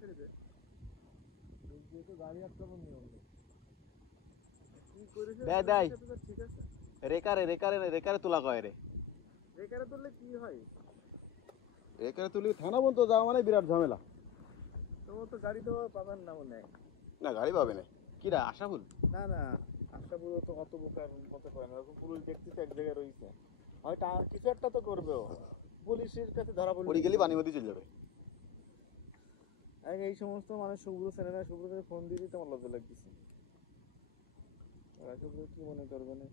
ছেড়ে দে। যেহেতু গাড়ি আটকানোর নিয়ম নেই। কি করেছে দেয় দেয় ঠিক আছে। রেকারে তোলা কয় রে। রেকারে তুললে কি হয়? রেকারে তুলি থানা পর্যন্ত যাওয়া মানে বিরাট ঝামেলা। তোমার তো গাড়ি তো পাবেন না মনে হয়। না গাড়ি পাবে না। কিরা আশাফুল? না না, আশরাফুল তো অত বোকার মতো করে না। এরকম পুলিশ দেখতেছে এক জায়গায় রয়েছে, হয়তো আর কিছু একটা তো করবে ও। পুলিশের কাছে ধরা পড়লে পড়ে কি গেলে হবে? পানি মধ্যে চলে যাবে। এই সমস্ত মানুষ সুব্রত ছেলে না, সুব্রতকে ফোন দিয়ে দিতে আমার লজ্জা লাগতেছে। ওরা সুব্রত কি মনে করবে না।